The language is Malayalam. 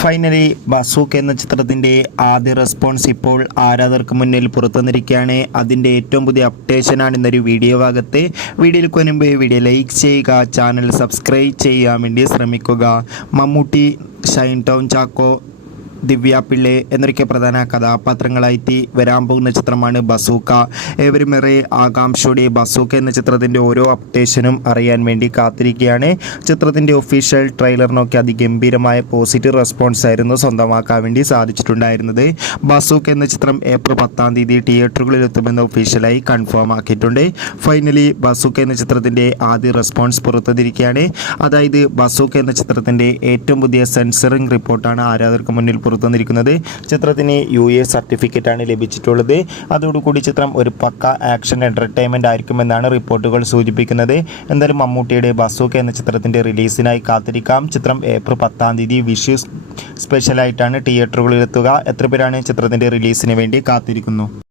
ഫൈനലി ബസൂക്ക് എന്ന ചിത്രത്തിൻ്റെ ആദ്യ റെസ്പോൺസ് ഇപ്പോൾ ആരാധകർക്ക് മുന്നിൽ പുറത്തുവന്നിരിക്കുകയാണ്. അതിൻ്റെ ഏറ്റവും പുതിയ അപ്ഡേഷനാണ് ഇന്നൊരു വീഡിയോ ഭാഗത്ത്. വീഡിയോയിൽ മുൻപ് വീഡിയോ ലൈക്ക് ചെയ്യുക, ചാനൽ സബ്സ്ക്രൈബ് ചെയ്യാൻ വേണ്ടി ശ്രമിക്കുക. മമ്മൂട്ടി, ഷൈൻ ടോം ചാക്കോ, ദിവ്യ പിള്ളെ എന്നൊക്കെ പ്രധാന കഥാപാത്രങ്ങളായിട്ട് വരാൻ പോകുന്ന ചിത്രമാണ് ബസൂക്ക. ഏവരുമേറെ ആകാംക്ഷയോടെ ബസൂക്ക എന്ന ചിത്രത്തിൻ്റെ ഓരോ അപ്ഡേഷനും അറിയാൻ വേണ്ടി കാത്തിരിക്കുകയാണ്. ചിത്രത്തിൻ്റെ ഒഫീഷ്യൽ ട്രെയിലറിനൊക്കെ അതിഗംഭീരമായ പോസിറ്റീവ് റെസ്പോൺസ് ആയിരുന്നു സ്വന്തമാക്കാൻ വേണ്ടി സാധിച്ചിട്ടുണ്ടായിരുന്നത്. ബസൂക്ക എന്ന ചിത്രം ഏപ്രിൽ 10 തിയേറ്ററുകളിൽ എത്തുമെന്ന് ഒഫീഷ്യലായി കൺഫേം ആക്കിയിട്ടുണ്ട്. ഫൈനലി ബസൂക്ക എന്ന ചിത്രത്തിൻ്റെ ആദ്യ റെസ്പോൺസ് പുറത്തുവന്നിരിക്കുകയാണ്. അതായത് ബസൂക്ക എന്ന ചിത്രത്തിൻ്റെ ഏറ്റവും പുതിയ സെൻസറിംഗ് റിപ്പോർട്ടാണ് ആരാധകർക്ക് മുന്നിൽ പുറത്തുവന്നിരിക്കുന്നത്. ചിത്രത്തിന് UA സർട്ടിഫിക്കറ്റാണ് ലഭിച്ചിട്ടുള്ളത്. അതോടുകൂടി ചിത്രം ഒരു പക്ക ആക്ഷൻ എൻ്റർടൈൻമെൻ്റ് ആയിരിക്കുമെന്നാണ് റിപ്പോർട്ടുകൾ സൂചിപ്പിക്കുന്നത്. എന്തായാലും മമ്മൂട്ടിയുടെ ബസൂക്ക എന്ന ചിത്രത്തിൻ്റെ റിലീസിനായി കാത്തിരിക്കാം. ചിത്രം ഏപ്രിൽ 10 വിഷു സ്പെഷ്യലായിട്ടാണ് തിയേറ്ററുകളിലെത്തുക. എത്ര പേരാണ് ചിത്രത്തിൻ്റെ റിലീസിന് വേണ്ടി കാത്തിരിക്കുന്നു?